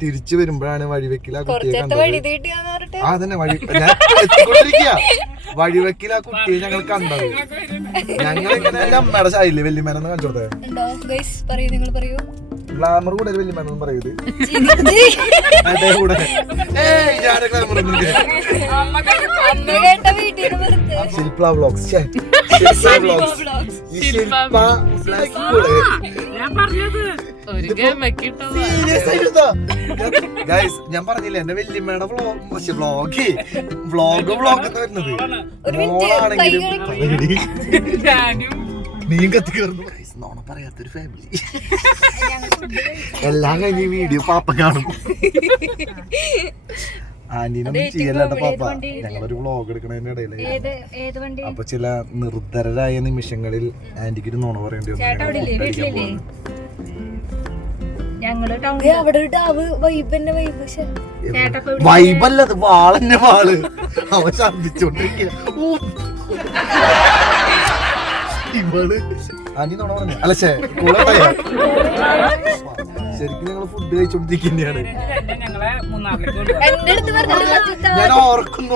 തിരിച്ചു വരുമ്പോഴാണ് വഴിവെക്കിൽ ആ കുട്ടിയെ കണ്ടത്. അതന്നെ ഞാൻ എത്തിക്കൊണ്ടിരിക്കുക. വഴിവെക്കിൽ ആ കുട്ടിയെ ഞങ്ങൾ കണ്ടത്. ഞങ്ങൾ ഇങ്ങനെ എന്റെ അമ്മയുടെ ചായയില്ലേ വല്യമ്മേനെന്ന് കണ്ടോട്ടെ. ഗ്ലാമർ കൂടെ വല്യമ്മേനെന്ന് പറയത് അതേ കൂടെ ഗ്ലാമർ ശില്പ വ്ളോഗ്സ് ഞാൻ പറഞ്ഞില്ലേ എന്റെ വല്യമ്മയുടെ വ്ളോഗ് എന്ന് വരുന്നത് മോളാണെങ്കിലും നീ കത്തി കയറുന്നു നോണ പറയാത്തൊരു ഫാമിലി. എല്ലാം കഴിഞ്ഞ് വീഡിയോ പാപ്പ കാണും. ആന്റീനൊന്നും ചെയ്യല്ലാട്ട പാപ്പ. ഞങ്ങളൊരു വ്ളോഗ് എടുക്കണതിന്റെ ഇടയില് അപ്പൊ ചില നിർദ്ധരായ നിമിഷങ്ങളിൽ ആന്റിക്ക് ഒരു നോണ പറയേണ്ടി വന്നു. വൈബല്ലത് വാളന്നെ വാള്. അവൻ ഛർദിച്ചോണ്ടിരിക്കുക. ഇവള് ആന്റി നോണ പറഞ്ഞു. അല്ല ശരിക്കും ഞങ്ങള് ഫുഡ് കഴിച്ചോണ്ടിരിക്കുന്നതാണ്. ഞാൻ ഓർക്കുന്നു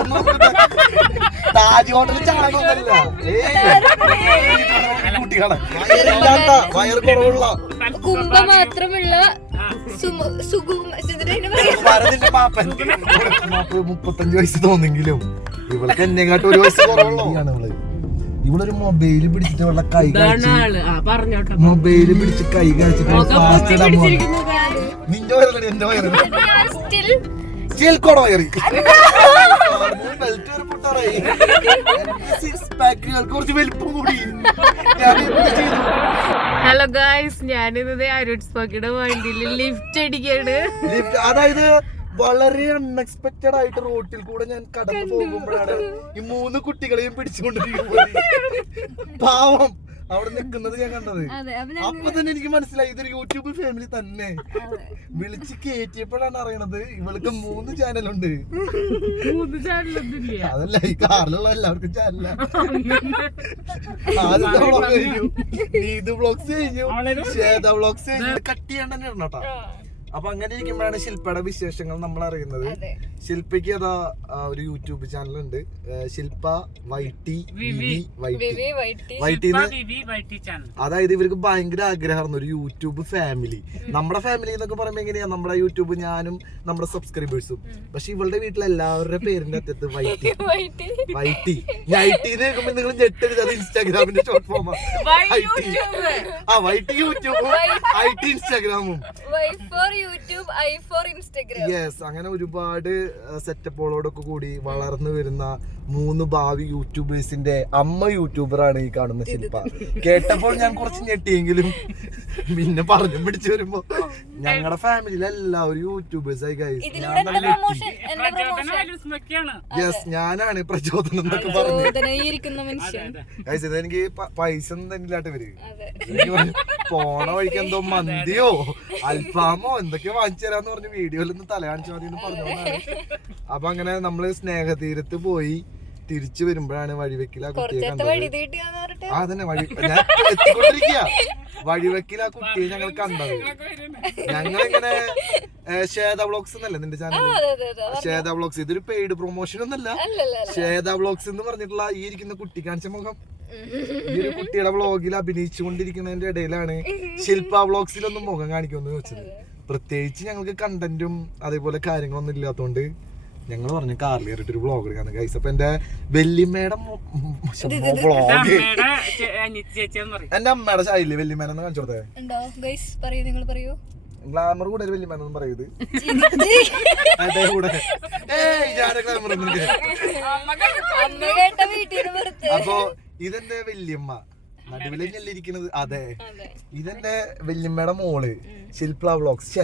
താജ് ഹോട്ടലിൽ ചാണകമൊന്നുമല്ല. കുട്ടികളെ വയറ് കുറവുള്ള കുംഭ മാത്രമുള്ള 35 വയസ്സ് തോന്നെങ്കിലും ഇവൾക്ക് എന്നെക്കാട്ടും 1 വയസ്സ് കുറവുള്ളതാണ് ഇവള്. ഇവളൊരു മൊബൈല് പിടിച്ചിട്ട് ഇവളുടെ കൈ മൊബൈല് പിടിച്ച് കൈ കഴിച്ചിട്ട് നിന്റെ വയറല്ലേ എന്റെ വയറ് ചേൽക്കോട വയറി കുറച്ച് വലിപ്പം കൂടി. ഹലോ ഗായ്സ്, ഞാനിന്നത് അരുട്സ് പോക്കിയുടെ വണ്ടിയിൽ ലിഫ്റ്റ് അടിക്കാണ്. അതായത് വളരെ അൺഎക്സ്പെക്ടഡ് ആയിട്ട് റോട്ടിൽ കൂടെ ഞാൻ കടന്നു പോകുമ്പോഴാണ് ഈ 3 കുട്ടികളെയും പിടിച്ചുകൊണ്ടിരിക്കുന്നത്. പാവം അവിടെ നിൽക്കുന്നത് ഞാൻ കണ്ടത്. അപ്പൊ തന്നെ എനിക്ക് മനസ്സിലായി ഇതൊരു യൂട്യൂബ് ഫാമിലി തന്നെ. വിളിച്ച് കേറ്റിയപ്പോഴാണ് അറിയണത് ഇവൾക്ക് 3 ചാനലുണ്ട്. അതല്ല ഈ കാറിലുള്ള എല്ലാവർക്കും ചാനല. ആദ്യത്തെ വ്ളോഗ് കഴിഞ്ഞു, നീതു വ്ളോഗ്സ് കഴിഞ്ഞു, ശ്വേത വ്ളോഗ്സ് കഴിഞ്ഞു. കട്ട് ചെയ്യാൻ തന്നെ ഇടണം കേട്ടോ. അപ്പൊ അങ്ങനെ ഇരിക്കുമ്പോഴാണ് ശില്പയുടെ വിശേഷങ്ങൾ നമ്മൾ അറിയുന്നത്. ശില്പയ്ക്ക് അതാ ഒരു യൂട്യൂബ് ചാനൽ ഉണ്ട്, ശില്പ വൈറ്റി. അതായത് ഇവർക്ക് ഭയങ്കര ആഗ്രഹമായിരുന്നു ഒരു യൂട്യൂബ് ഫാമിലി. നമ്മുടെ ഫാമിലി എന്നൊക്കെ പറയുമ്പോ എങ്ങനെയാ നമ്മുടെ യൂട്യൂബ് ഞാനും നമ്മുടെ സബ്സ്ക്രൈബേഴ്സും. പക്ഷെ ഇവളുടെ വീട്ടിലെ എല്ലാവരുടെ പേരിന്റെ അറ്റത്ത് വൈറ്റി. നൈറ്റി കേൾക്കുമ്പോ നിങ്ങൾ ഞെട്ടരുത്, അത് ഇൻസ്റ്റാഗ്രാമിന്റെ ഷോർട്ട് ഫോമാ. വൈറ്റി യൂട്യൂബും ഐറ്റി ഇൻസ്റ്റാഗ്രാമും. യെസ്, അങ്ങനെ ഒരുപാട് സെറ്റപ്പുകളോടൊക്കെ കൂടി വളർന്നു വരുന്ന 3 ഭാവി യൂട്യൂബേഴ്സിന്റെ അമ്മ യൂട്യൂബറാണ് ഈ കാണുന്ന ശില്പ. കേട്ടപ്പോൾ ഞാൻ കുറച്ച് ഞെട്ടിയെങ്കിലും പിന്നെ പറഞ്ഞു പിടിച്ചു വരുമ്പോ ഞങ്ങളുടെ ഫാമിലിയിൽ എല്ലാവരും യൂട്യൂബേഴ്സ് ആയി. യെസ്, ഞാനാണ് പ്രചോദനം എന്നൊക്കെ പറഞ്ഞു. ഇതെനിക്ക് പൈസ ഒന്നും തന്നില്ലാട്ട് ഇവര്. പോണ വഴിക്ക് എന്തോ മന്തിയോ അൽഫാമോ എന്തൊക്കെയോ വാങ്ങിച്ചു തരാന്ന് പറഞ്ഞ് വീഡിയോയിലൊന്ന് തല കാണിച്ചാൽ മതി എന്ന് പറഞ്ഞോണ്ടാണ്. അപ്പൊ അങ്ങനെ നമ്മള് സ്നേഹതീരത്ത് പോയി തിരിച്ചു വരുമ്പോഴാണ് വഴിവെക്കിൽ ആ കുട്ടിയെ കണ്ടത്. അതന്നെ ഞാൻ എത്തിക്കൊണ്ടിരിക്കുക. വഴിവെക്കിൽ ആ കുട്ടിയെ ഞങ്ങൾ കണ്ടത്. ഞങ്ങളിങ്ങനെ ശ്വേത വ്ളോഗ്സ് എന്നല്ലേ നിന്റെ ചാനൽ? ശ്വേത വ്ളോഗ്സ്. ഇതൊരു പെയ്ഡ് പ്രൊമോഷൻ ഒന്നല്ല. ശ്വേത വ്ളോഗ്സ് എന്ന് പറഞ്ഞിട്ടുള്ള ഈ ഇരിക്കുന്ന കുട്ടി കാണിച്ച മുഖം ഈ ഒരു കുട്ടിയുടെ വ്ളോഗിൽ അഭിനയിച്ചുകൊണ്ടിരിക്കുന്നതിന്റെ ഇടയിലാണ് ശില്പ വ്ളോഗ്സിലൊന്നും മുഖം കാണിക്കുമെന്ന് ചോദിച്ചത്. പ്രത്യേകിച്ച് ഞങ്ങൾക്ക് കണ്ടന്റും അതേപോലെ കാര്യങ്ങളൊന്നും ഇല്ലാത്തതുകൊണ്ട് ഞങ്ങൾ പറഞ്ഞു കാറിൽ കയറിയിട്ട് ഒരു വ്ളോഗ് എടുക്കാന്ന് ഗൈസ്. അപ്പൊ എന്റെ വല്യമ്മയുടെ വ്ളോഗ് എന്റെ അമ്മയുടെ ചായയില്ലേ വല്യമ്മേനെന്ന് കാണിച്ചോട്ടെ. ഗ്ലാമർ കൂടെ വല്യമ്മേനൊന്നും പറയത് അതേ കൂടെ ഗ്ലാമർ. അപ്പൊ ഇതെന്റെ വല്യമ്മ നടുവിലല്ലേ ഇരിക്കുന്നത്. അതെ, ഇതെന്റെ വല്യമ്മയുടെ മോള് ശില്പ വ്ളോഗ്സ്.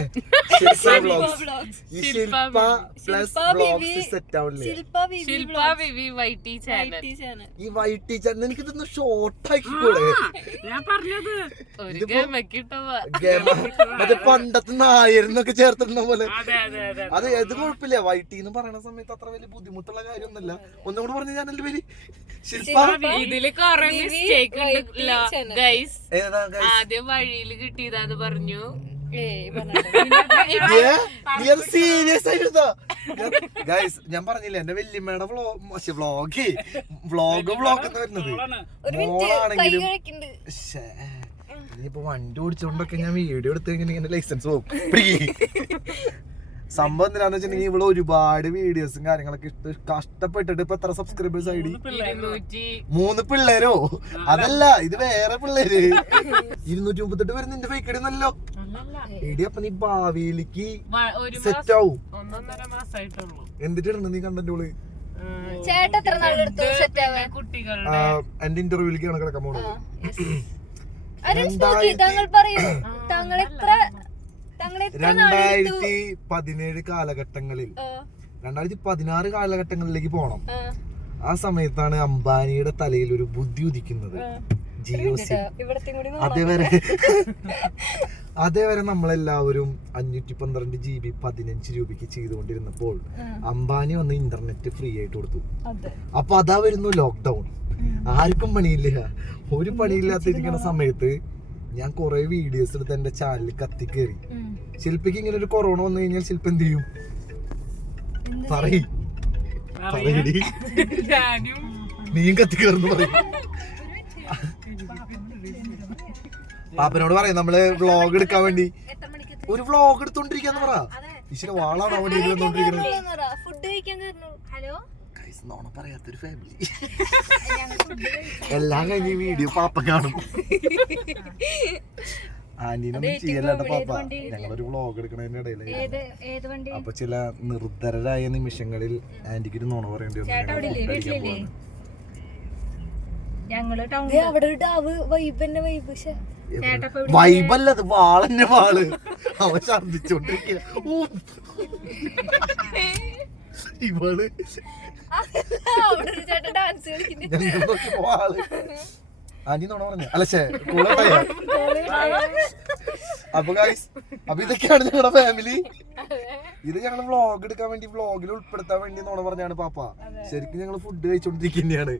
ഈ ശില്പ പ്ലസ് വ്ളോഗ്സ് സെറ്റ് ആവില്ലേ? ഈ വൈറ്റി ചാനൽ എനിക്ക് ഇതൊന്ന് ഷോർട്ട് ആക്കിക്കൂടെ? മറ്റേ പണ്ടത്തെ നായരെന്നൊക്കെ ചേർത്തിരുന്ന പോലെ. അത് ഏത് കുഴപ്പമില്ല. വൈറ്റി എന്ന് പറയുന്ന സമയത്ത് അത്ര വലിയ ബുദ്ധിമുട്ടുള്ള കാര്യമൊന്നുമല്ല. ഒന്നും കൂടെ പറഞ്ഞ ചാനലിന്റെ പേര് ശില്പ. ആദ്യം വഴിയിൽ കിട്ടിയതാന്ന് പറഞ്ഞു, സീരിയസ് ആയിട്ടോ ഗൈസ്? ഞാൻ പറഞ്ഞില്ല എന്റെ വല്യമ്മയുടെ വ്ളോഗ് എന്ന് വരുന്നത് മോളാണെങ്കിലും. ഇനിയിപ്പോ വണ്ടി ഓടിച്ചോണ്ടൊക്കെ ഞാൻ വീഡിയോ എടുത്ത് ഇങ്ങനെ ലൈസൻസ് പോകും. സംഭവം എന്താന്ന് വെച്ചിട്ടുണ്ടെങ്കിൽ ഇവിടെ ഒരുപാട് വീഡിയോസും കാര്യങ്ങളൊക്കെ ഇട്ട് കഷ്ടപ്പെട്ടിട്ട് ഇപ്പൊ എത്ര സബ്സ്ക്രൈബേഴ്സ് ആയി? 3 പിള്ളേരോ? അതല്ല, ഇത് വേറെ പിള്ളേര്. 238 പേര് നിന്റെ ഫേക്ക് ഇടുന്നല്ലോ എടി. അപ്പൊ നീ ഭാവിയിലേക്ക് സെറ്റ് ആവും. എന്തിട്ടിടണം നീ കണ്ടോള്? എന്റെ ഇന്റർവ്യൂലേക്കാണ് കിടക്കാൻ പോണത്. 2017 കാലഘട്ടങ്ങളിൽ 2016 കാലഘട്ടങ്ങളിലേക്ക് പോണം. ആ സമയത്താണ് അംബാനിയുടെ തലയിൽ ഒരു ബുദ്ധി ഉദിക്കുന്നത്. ജിയോ സിം. അതേവരെ നമ്മളെല്ലാവരും 512 GB 15 രൂപയ്ക്ക് ചെയ്തുകൊണ്ടിരുന്നപ്പോൾ അംബാനി വന്ന് ഇന്റർനെറ്റ് ഫ്രീ ആയിട്ട് കൊടുത്തു. അപ്പൊ അതാ വരുന്നു ലോക്ക്ഡൌൺ. ആർക്കും പണിയില്ല. ഒരു പണിയില്ലാത്തിരിക്കുന്ന സമയത്ത് ഞാൻ കുറെ വീഡിയോസ് എടുത്ത് എന്റെ ചാനലിൽ കത്തിക്കേറി. ശില്പിക്ക് ഇങ്ങനെ ഒരു കൊറോണ വന്നു കഴിഞ്ഞാൽ ശില്പ എന്ത് ചെയ്യും? പറയടി. നീയും കത്തിക്കേറുന്നു പറയും. പാപ്പനോട് പറയാം നമ്മള് വ്ളോഗ് എടുക്കാൻ വേണ്ടി ഒരു വ്ളോഗ് എടുത്തോണ്ടിരിക്കാന്ന് പറ. ഈശ്വര വാളാണോ വേണ്ടി വന്നോണ്ടിരിക്കുന്നത്? നോണ പറയാത്തൊരു ഫാമിലി. എല്ലാം കഴിഞ്ഞ് വീഡിയോ പാപ്പ കാണും. ആന്റീനൊന്നും ചെയ്യല്ലാട്ട പാപ്പ. ഞങ്ങളൊരു വ്ളോഗ് എടുക്കണതിന്റെ ഇടയില് അപ്പൊ ചില നിർദ്ധരായ നിമിഷങ്ങളിൽ ആന്റിക്ക് ഒരു നോണ പറയേണ്ടി വന്നു. വൈബല്ലത് വാളന്നെ വാള്. അവൻ ഛർദിച്ചോണ്ടിരിക്കുക. ഇവള് ആന്റി നോണ പറഞ്ഞു. അല്ല അപ്പൊ ഗൈസ്, അപ്പൊ ഇതൊക്കെയാണ് ഞങ്ങളുടെ ഫാമിലി. ഇത് ഞങ്ങള് വ്ളോഗ് എടുക്കാൻ വേണ്ടി വ്ളോഗിൽ ഉൾപ്പെടുത്താൻ വേണ്ടി നോണ പറഞ്ഞാണ് പാപ്പ. ശരിക്കും ഞങ്ങള് ഫുഡ് കഴിച്ചോണ്ടിരിക്കുന്നതാണ്.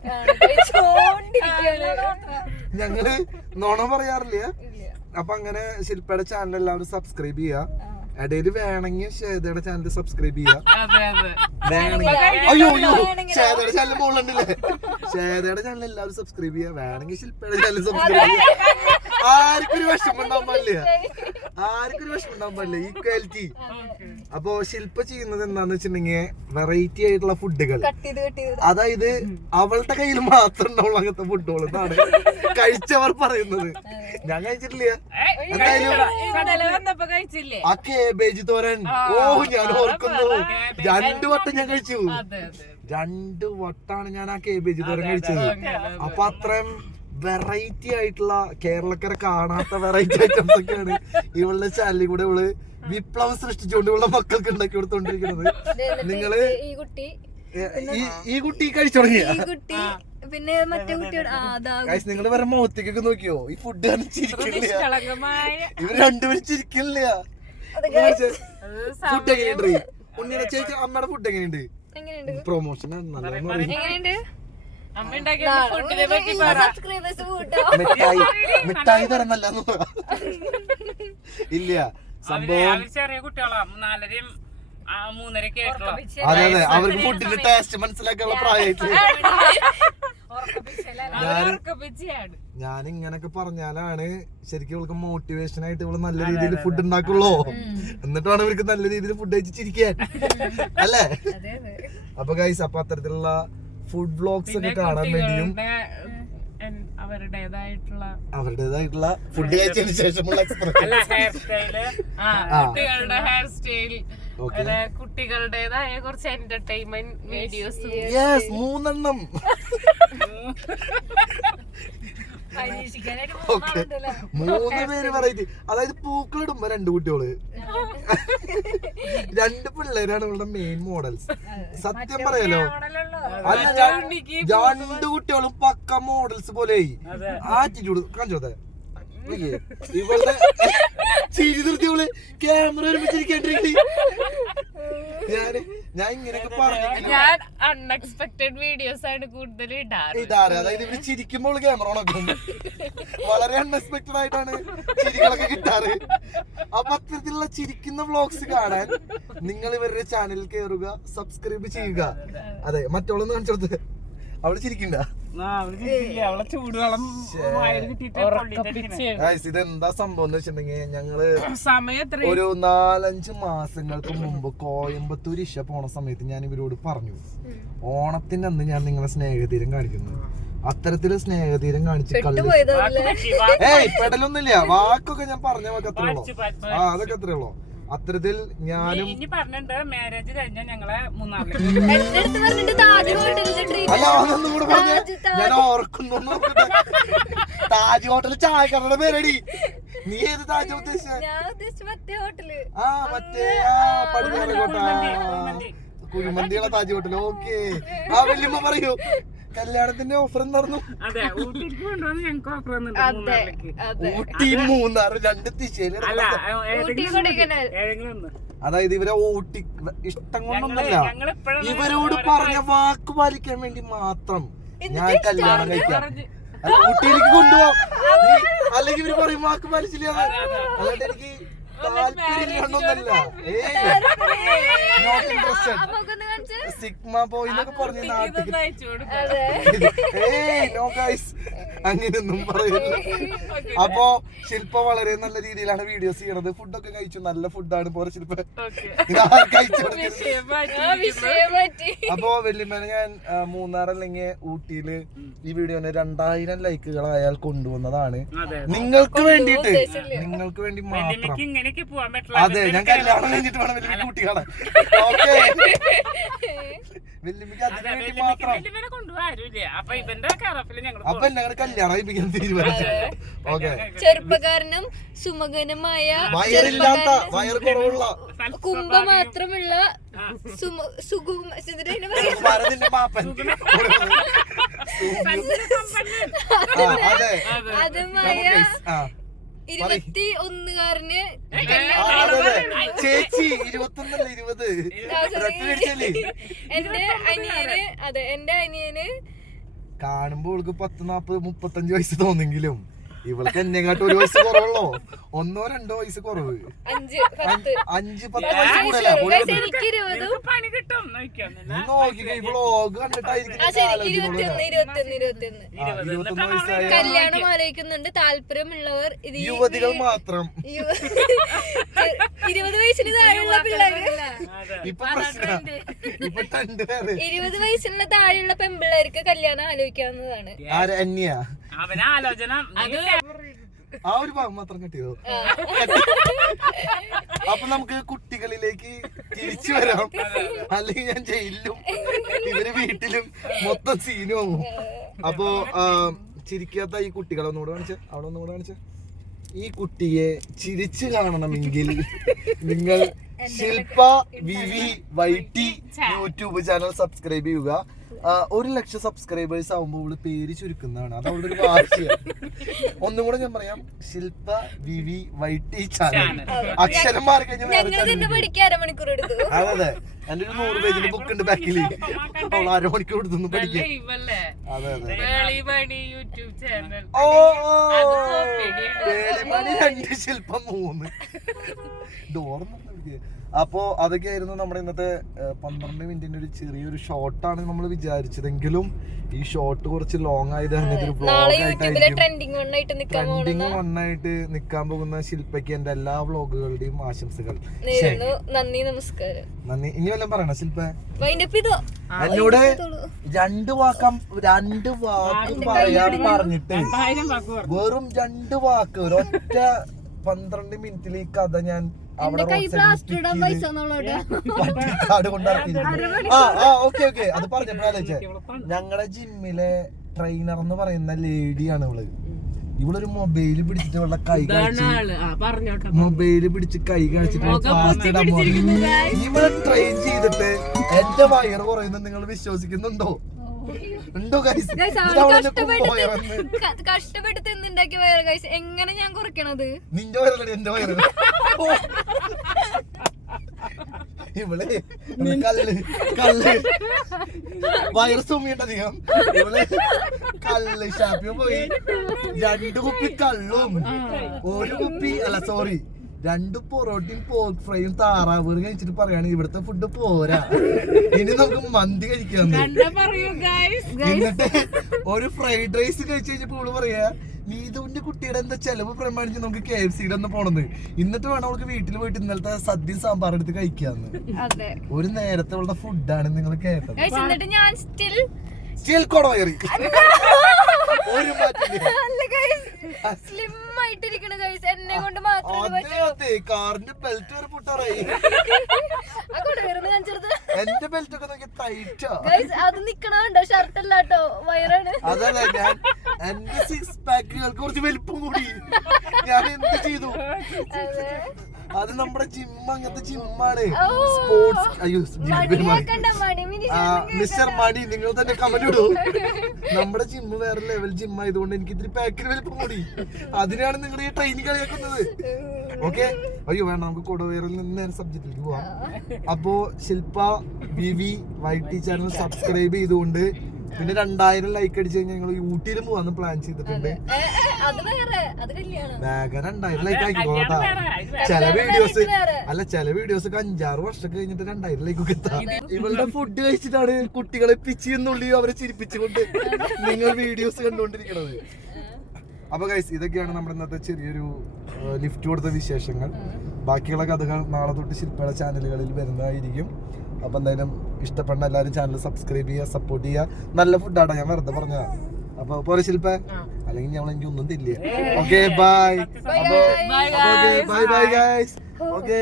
ഞങ്ങള് നോണ പറയാറില്ല. അപ്പൊ അങ്ങനെ ശില്പയുടെ ചാനൽ എല്ലാവരും സബ്സ്ക്രൈബ് ചെയ്യാ. ഇടയിൽ വേണമെങ്കിൽ ശ്വേതയുടെ ചാനൽ സബ്സ്ക്രൈബ് ചെയ്യാം. അയ്യോ ശ്വേതയുടെ ചാനൽ മുകളിലുണ്ടല്ലേ? ശ്വേതയുടെ ചാനൽ എല്ലാവരും സബ്സ്ക്രൈബ് ചെയ്യാം. വേണമെങ്കിൽ ശില്പയുടെ ചാനൽ സബ്സ്ക്രൈബ് ചെയ്യാം. ആർക്കൊരു വിഷമം ഉണ്ടാവാൻ പാടില്ല. ഈക്വാലിറ്റി. അപ്പൊ ശില്പ ചെയ്യുന്നത് എന്താന്ന് വെച്ചിട്ടുണ്ടെങ്കിൽ വെറൈറ്റി ആയിട്ടുള്ള ഫുഡുകൾ. അതായത് അവളുടെ കയ്യിൽ മാത്രം ഉണ്ടാവുള്ളൂ അങ്ങനത്തെ ഫുഡുകൾ എന്നാണ് കഴിച്ചവർ പറയുന്നത്. ഞാൻ കഴിച്ചിട്ടില്ല. എന്തായാലും ആ കേബേജ് തോരൻ, ഞാൻ ഓർക്കുന്നു 2 വട്ടം ഞാൻ കഴിച്ചു. 2 വട്ടാണ് ഞാൻ ആ കേബേജ് തോരൻ കഴിച്ചത്. അപ്പൊ അത്രയും വെറൈറ്റി ആയിട്ടുള്ള കേരളക്കര കാണാത്ത വെറൈറ്റി ഐറ്റംസ് ഒക്കെയാണ് ഇവളുടെ ചാനലിൽ കൂടെ ഇവള് വിപ്ലവം സൃഷ്ടിച്ചുകൊണ്ട് ഇവളുടെ മക്കൾക്ക് ഉണ്ടാക്കി കൊടുത്തോണ്ടിരിക്കുന്നത്. നിങ്ങള് ഈ കുട്ടി കഴിച്ചു തുടങ്ങിയ പിന്നെ മറ്റേ കുട്ടിയോട് നിങ്ങള് വേറെ മൗത്തേക്കൊക്കെ നോക്കിയോ? ഈ ഫുഡ് ചിരിക്കില്ല. ഇവര് രണ്ടുപേരും ചിരിക്കില്ല. ഫുഡ് എങ്ങനെയുണ്ട്? ഉണ്ണിയുടെ ചേച്ചി അമ്മയുടെ ഫുഡ് എങ്ങനെയുണ്ട്? പ്രൊമോഷൻ മിഠായി തരമല്ല ഇല്ല. സംഭവം ചെറിയ കുട്ടികളാ, 4-3 അതെ അതെ, അവർക്ക് ഫുഡിന്റെ ടേസ്റ്റ് മനസ്സിലാക്കാനുള്ള പ്രായമായിട്ട്. ഞാൻ ഇങ്ങനൊക്കെ പറഞ്ഞാലാണ് ശരിക്കും ഇവൾക്ക് മോട്ടിവേഷൻ ആയിട്ട് ഇവള് നല്ല രീതിയിൽ ഫുഡ് ഉണ്ടാക്കുള്ളൂ. എന്നിട്ടാണ് ഇവർക്ക് നല്ല രീതിയിൽ ഫുഡ് കഴിച്ചിരിക്കാൻ അല്ലേ? അപ്പൊ ഗൈസ്, അപ്പൊ അത്തരത്തിലുള്ള ഫുഡ് വ്ലോഗ്സ് ഒക്കെ കാണാൻ വേണ്ടിയും അവരുടേതായിട്ടുള്ള ഫുഡ് കഴിച്ചതിന് ശേഷമുള്ള കുട്ടികളുടേതായ കുറച്ച് എന്റർടൈൻമെന്റ് വീഡിയോസ് 3 3 പേര് വെറൈറ്റി. അതായത് പൂക്കളിടുമ്പോ 2 കുട്ടികള്, 2 പിള്ളേരാണ് ഇവളുടെ മെയിൻ മോഡൽസ്. സത്യം പറയാലോ, അല്ല 2 കുട്ടികളും പക്ക മോഡൽസ് പോലെ ആറ്റിറ്റ്യൂഡ് കാണിച്ചോട്ടെ. ഇവളുടെ ചിരി നിർത്തി ഇവള് ക്യാമറ ഒരുമിച്ചിരിക്കാണ്ടിരിക്കും. ഞാൻ ഇങ്ങനെയൊക്കെ പറഞ്ഞു. ഞാൻ അൺഎക്സ്പെക്ടഡ് വീഡിയോസ് ആണ് കൂടുതൽ ഇടാറ്. അതായത് ഇവര് ചിരിക്കുമ്പോൾ ക്യാമറ ഉണക്കും. വളരെ അൺഎക്സ്പെക്ടഡ് ആയിട്ടാണ് ചിരികളൊക്കെ കിട്ടാറ്. അപ്പൊ അത്തരത്തിലുള്ള ചിരിക്കുന്ന വ്ളോഗ്സ് കാണാൻ നിങ്ങൾ ഇവരുടെ ചാനലിൽ കയറുക, സബ്സ്ക്രൈബ് ചെയ്യുക. അതെ, മറ്റോളൊന്ന് കാണിച്ചു കൊടുത്ത്. അവള് ചിരിക്കണ്ട. ഇതെന്താ സംഭവം എന്ന് വെച്ചിട്ടുണ്ടെങ്കിൽ ഞങ്ങള് ഒരു 4-5 മാസങ്ങൾക്ക് മുമ്പ് കോയമ്പത്തൂർ ഇഷ പോണ സമയത്ത് ഞാൻ ഇവരോട് പറഞ്ഞു, ഓണത്തിന്റെ അന്ന് ഞാൻ നിങ്ങളെ സ്നേഹതീരം കാണിക്കുന്നു. അത്തരത്തില് സ്നേഹതീരം കാണിച്ച് പെടലൊന്നുമില്ല, വാക്കൊക്കെ ഞാൻ പറഞ്ഞ വാക്ക് അത്രേ ഉള്ളൂ. അതൊക്കെ അത്രേ ഉള്ളൂ. അത്തരത്തിൽ ഞാനും മാരേജ് കഴിഞ്ഞ ഞങ്ങളെ മൂന്നാറിലേക്ക് അല്ല അതൊന്നും കൂടെ പറഞ്ഞ ഞാൻ ഓർക്കുന്നു. താജ് ഹോട്ടല് ചായക്കടയുടെ പേരടി. നീ ഏത് താജ് ഉദ്ദേശിച്ച? മറ്റേ പടിഞ്ഞാറേക്കോട്ട കുഴിമന്തിയുള്ള താജ് ഹോട്ടൽ. ഓക്കെ, ആ വല്യമ്മ പറയൂ, കല്യാണത്തിന്റെ ഓഫർ എന്തായിരുന്നു? ഊട്ടി, മൂന്നാർ, 2 ദിശയില്. അതായത് ഇവരെ ഊട്ടി ഇഷ്ടം കൊണ്ടൊന്നല്ല, ഇവരോട് പറഞ്ഞ വാക്ക് പാലിക്കാൻ വേണ്ടി മാത്രം ഞാൻ കല്യാണം കഴിക്കാം. ഊട്ടിയിലേക്ക് കൊണ്ടുപോവാം, അല്ലെങ്കിൽ ഇവര് പറയും വാക്ക് പാലിച്ചില്ല. അതുകൊണ്ട് എനിക്ക് താല്പര്യമില്ലാണ്ടൊന്നല്ല. Not interested. സിഗ്മ ബോയ് എന്നൊക്കെ പറഞ്ഞ നാട്ടിൽ നോ ഗൈസ്, അങ്ങനെയൊന്നും പറയില്ല. അപ്പൊ ശില്പ വളരെ നല്ല രീതിയിലാണ് വീഡിയോസ് ചെയ്യണത്. ഫുഡൊക്കെ കഴിച്ചു, നല്ല ഫുഡാണ്. പോലെ ശില്പ കഴിച്ചു. അപ്പൊ വല്യമ്മേനെ ഞാൻ മൂന്നാർ അല്ലെങ്കിൽ ഊട്ടിയില് ഈ വീഡിയോന് 2000 ലൈക്കുകൾ അയാൾ കൊണ്ടുവന്നതാണ്. നിങ്ങൾക്ക് വേണ്ടിയിട്ട്, നിങ്ങൾക്ക് വേണ്ടി മാത്രം. അതെ, ഞാൻ കല്യാണം കഴിഞ്ഞിട്ട് വേണം വലിയ കുട്ടികളെ. ഓക്കെ, വെല്ലുമിക്ക് അതിന് വേണ്ടി മാത്രം. അപ്പൊ ഞങ്ങൾ കല്യാണം കഴിപ്പിക്കാൻ തീരുമാനിച്ചു. ഓക്കെ, ചെറുപ്പക്കാരനും സുമകനുമായ വയറില്ലാത്ത, വയർ കുറവുള്ള, കുംഭ മാത്രമുള്ള അതുമായ 21കാരന് ചേച്ചി 21 എന്റെ അനിയന് കാണുമ്പോ ഇവൾക്ക് 10, 40, 35 വയസ്സ് തോന്നെങ്കിലും ഇവൾക്ക് എന്നെക്കാട്ട് 1 വയസ്സ് കുറവുള്ളോ, 1-2 വയസ്സ് കുറവ്. 5-10 വയസ്സ് കൂടുതലാ. വ്ളോഗ് കണ്ടിട്ടായിരിക്കും. കല്യാണം ആലോചിക്കുന്നുണ്ട്. താല്പര്യമുള്ളവർ യുവതികൾ മാത്രം. 20 വയസ്സിന് താഴെയുള്ള പിള്ളേര്, 20 വയസ്സിന് താഴെയുള്ള പെൺപിള്ളേർക്ക് കല്യാണം ആലോചിക്കാവുന്നതാണ്. അവനാലോചന ആ ഒരു ഭാഗം മാത്രം കിട്ടിയോ? അപ്പൊ നമുക്ക് കുട്ടികളിലേക്ക് തിരിച്ചു വരാം, അല്ലെങ്കിൽ ഞാൻ ജയിലിലും ഇവര് വീട്ടിലും മൊത്തം സീനും ആവും. അപ്പൊ ചിരിക്കാത്ത ഈ കുട്ടികളെ ഒന്നുകൂടെ കാണിച്ച, അവിടെ ഒന്നുകൂടെ കാണിച്ച. ഈ കുട്ടിയെ ചിരിച്ചു കാണണമെങ്കിൽ നിങ്ങൾ ശില്പ VVYT യൂട്യൂബ് ചാനൽ സബ്സ്ക്രൈബ് ചെയ്യുക. 1,00,000 സബ്സ്ക്രൈബേഴ്സ് ആവുമ്പോൾ അവള് പേര് ചുരുക്കുന്നതാണ്. അത് അവളുടെ ഒരു വാശിയാണ്. ഒന്നും കൂടെ ഞാൻ പറയാം, ശില്പ VVYT ചാനൽ. അക്ഷരം മാറി കഴിഞ്ഞാൽ അതെ, എന്റെ ഒരു 100 പേജിന്റെ ബുക്ക് ഉണ്ട് ബാക്കിൽ. അവൾ 1/2 മണിക്കൂർ എടുത്തൊന്നും പഠിക്കാം. അതെ അതെ. ഓ, വേളിമണി 2, ശില്പം 3. ഡോർന്ന്. അപ്പോ അതൊക്കെയായിരുന്നു നമ്മുടെ ഇന്നത്തെ 12 മിനിറ്റിന്റെ ഒരു ചെറിയൊരു ഷോർട്ടാണ് നമ്മൾ വിചാരിച്ചതെങ്കിലും ഈ ഷോർട്ട് കുറച്ച് ലോങ് ആയത് ട്രെൻഡിങ് വണ്ണായിട്ട് നിക്കാൻ പോകുന്ന ശില്പയ്ക്ക് എന്റെ എല്ലാ വ്ളോഗുകളുടെയും ആശംസകൾ. നന്ദി, നമസ്കാരം. നന്ദി. ഇനി വല്ലതും പറയണ ശില്പ? എന്നോട് 2 വാക്കും പറയാൻ പറഞ്ഞിട്ട് വെറും 2 വാക്ക് ഒരൊറ്റ 12 മിനിറ്റിൽ ഈ കഥ ഞാൻ അവിടെ പട്ടിക്കാട് കൊണ്ടിറക്കിയിരുന്നു. ഓക്കെ, അത് പറഞ്ഞപ്പോഴാലോചിച്ചേ, ഞങ്ങളുടെ ജിമ്മിലെ ട്രെയിനർ എന്ന് പറയുന്ന ലേഡിയാണ് ഇവളൊരു മൊബൈല് പിടിച്ചിട്ട് ഇവളുടെ കൈ കാണിച്ചിട്ട് ഇവളെ ട്രെയിൻ ചെയ്തിട്ട് എന്റെ വയറ് കുറയുന്നത് നിങ്ങൾ വിശ്വസിക്കുന്നുണ്ടോ? ഉണ്ടോ ഗൈസ്? കഷ്ടപ്പെട്ട് തിന്നുണ്ടാക്കിയ വയറ് ഗൈസ്, എങ്ങനെ ഞാൻ കുറയ്ക്കണത്? നിന്റെ വയറല്ലേ എന്റെ വയറ്? ഇവളെ കല്ല് വൈറസ് തുമ്മിയിട്ടധികം ഇവള് കല്ല് ഷാപ്പിൽ പോയി 2 കുപ്പി കള്ളും 1 കുപ്പി അല്ല സോറി 2 പൊറോട്ടയും പോർക്ക് ഫ്രൈയും താറാവ് കഴിച്ചിട്ട് പറയാണ് ഇവിടുത്തെ ഫുഡ് പോരാ, ഇനി നമുക്ക് മന്തി കഴിക്കാന്ന്. എന്നിട്ട് ഒരു ഫ്രൈഡ് റൈസ് കഴിച്ചു കഴിഞ്ഞപ്പോ ഇവള് പറയാ നീതുവിന്റെ കുട്ടിയുടെ എന്താ ചെലവ് പ്രമാണിച്ച് നമുക്ക് KFC ഒന്ന് പോണെന്ന്, എന്നിട്ട് വേണം അവൾക്ക് വീട്ടിൽ പോയിട്ട് ഇന്നലത്തെ സദ്യ സാമ്പാർ എടുത്ത് കഴിക്കാന്ന്. ഒരു നേരത്തെ അവളുടെ ഫുഡാണ് നിങ്ങൾ കേട്ടത്. എന്നിട്ട് ഞാൻ സ്റ്റിൽ ഒരു സ്ലിം ആയിട്ടിരിക്കണ ഗൈസ്, എന്നെ കൊണ്ട് മാത്രം കാറിന്റെ ബെൽറ്റ് വരെ പൊട്ടാറായി. എന്റെ ബെൽറ്റ് ഒക്കെ നോക്കി ടൈറ്റാ. അത് നിക്കണോ ഷർട്ട് അല്ലാട്ടോ, വയറാണ്. അതല്ല ഞാൻ എന്റെ 6 പാക്കുകൾക്ക് കുറച്ച് വലിപ്പം കൂടി. ഞാൻ എന്ത് ചെയ്തു? അത് നമ്മുടെ ജിം അങ്ങനത്തെ ജിമ്മാണ്, സ്പോർട്സ്. അയ്യോ മിസ്റ്റർ മണി, നിങ്ങൾ തന്നെ കമന്റ് ഇടൂ. നമ്മുടെ ജിമ്മ് വേറെ ലെവൽ ജിം ആയതുകൊണ്ട് എനിക്ക് ഇത്തിരി പാക്കിന് വലിപ്പം കൂടി. അതിനാണ് നിങ്ങൾ ഈ ട്രെയിനിങ് കളിയാക്കുന്നത്. ഓക്കെ, അയ്യോ വേണ്ട, നമുക്ക് കൊടുവേറിൽ നിന്ന് നേരെ സബ്ജക്റ്റിലേക്ക് പോവാം. അപ്പോ ശില്പ വിവി YT ചാനൽ സബ്സ്ക്രൈബ് ചെയ്തുകൊണ്ട് പിന്നെ 2000 ലൈക്ക് അടിച്ചു കഴിഞ്ഞാൽ ഞങ്ങൾ ഊട്ടിയിൽ പോവാന്ന് പ്ലാൻ ചെയ്തിട്ടുണ്ട്. വേഗം 2000 ലൈക്ക് ആയിക്കോട്ടാ. ചില വീഡിയോസ് 5-6 വർഷം കഴിഞ്ഞിട്ട് 2000 ലൈക്ക് ഒക്കെ എത്താം. ഇവളുടെ ഫുഡ് കഴിച്ചിട്ടാണ് കുട്ടികളെ പിച്ചിന്നുള്ളി അവരെ ചിരിപ്പിച്ചുകൊണ്ട് നിങ്ങൾ വീഡിയോസ് കണ്ടുകൊണ്ടിരിക്കുന്നത്. അപ്പൊ ഗൈസ്, ഇതൊക്കെയാണ് നമ്മുടെ ഇന്നത്തെ ചെറിയൊരു ലിഫ്റ്റ് കൊടുത്ത വിശേഷങ്ങൾ. ബാക്കിയുള്ള കഥകൾ നാളെ തൊട്ട് ശില്പയുടെ ചാനലുകളിൽ വരുന്നതായിരിക്കും. അപ്പൊ എന്തായാലും ഇഷ്ടപ്പെടുന്ന എല്ലാവരും ചാനൽ സബ്സ്ക്രൈബ് ചെയ്യുക, സപ്പോർട്ട് ചെയ്യുക. നല്ല ഫുഡാണ്, ഞാൻ വെറുതെ പറഞ്ഞ. അപ്പൊ പോലെ ശില്പ, അല്ലെങ്കിൽ ഞങ്ങൾ എനിക്ക് ഒന്നും തരില്ല. Okay bye. Bye bye guys. Okay.